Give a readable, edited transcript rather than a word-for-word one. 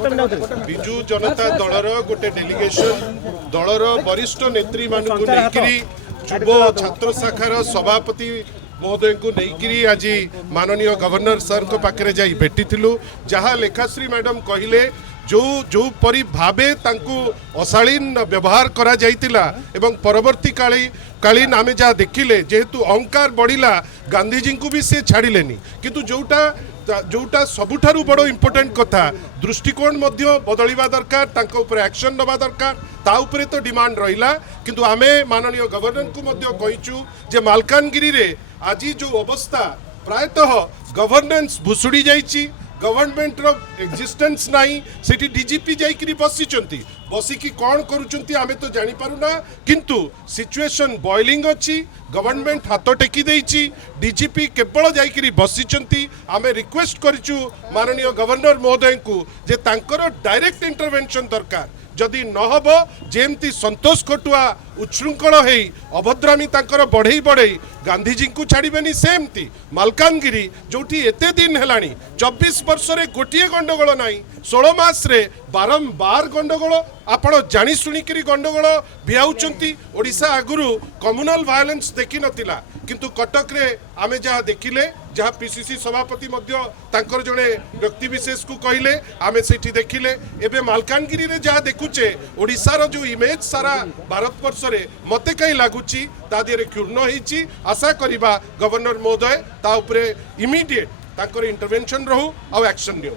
विजु जनता दलर गोटे डेलीगेशन दलर वरिष्ठ नेत्री मानक युव छात्र शाखार सभापति महोदय को लेकिन आज माननीय गवर्नर सर को पाखे जाई भेटी जहाँ लेखाश्री मैडम कहले जो जो परी भावे तांकु अशालीन व्यवहार करा जाइतिला एवं परवर्ती कालीन आमे जहाँ देखिले जेहेतु अहंकार बढ़िला गांधीजी को भी से छाड़िलेनी किंतु जोटा सबुठारु बड़ इम्पोर्टेंट कथा दृष्टिकोण मध्य बदलिबा दरकार तांको ऊपर एक्शन नबा दरकार ता उपरे तो डिमांड रहिला किंतु आमे माननीय गवर्नर को मध्य कहिचु जे मालकानगिरी रे आज जो अवस्था प्रायतः गवर्नेंस भुसुड़ी जाइची गवर्नमेंट रो एक्जिस्टेंस नाही सेठी डीजीपी जाइकरी बसिचंती बसिकी कौन करूचंती आमे तो जानी पारुना किंतु सिचुएशन बॉइलिंग अच्छी गवर्नमेंट हाथ टेकी देइची डीजीपी केवल जाइकरी बसिचंती आमे रिक्वेस्ट करिचु माननीय गवर्नर महोदय को जे तांकर डायरेक्ट इंटरवेंशन दरकार जदि नहब जेमती संतोष खटुआ उच्छृंखल है अभद्रामी तांकर बढ़ई बढ़ई गांधीजी को छाड़बेनी सेमती मालकानगिरी जोठी एते दिन हेलानी 24 वर्ष रे गोटिए गंडगोल नाही 16 मास रे बारंबार गंडगोल आपण जानी सुनिकरी गंडगोल भियाउचंती ओडिशा आगुरु कम्युनल वायलेंस देखि नथिला किंतु कटक रे आमे जहाँ देखिले जहाँ पीसीसी सभापति मध्य तांकर जड़े व्यक्ति विशेष को कहले आमे सेठी देखिले एबे मालकानगिरी रे जहाँ देखुचे ओडिशार जो इमेज सारा भारत वर्ष रे मते कई लागुची ता दिरे क्षुण्ण होईची आशा करिबा गवर्नर महोदय ता उपरे इमीडिएट तांकर इंटरवेंशन रहू आ एक्शन नियो।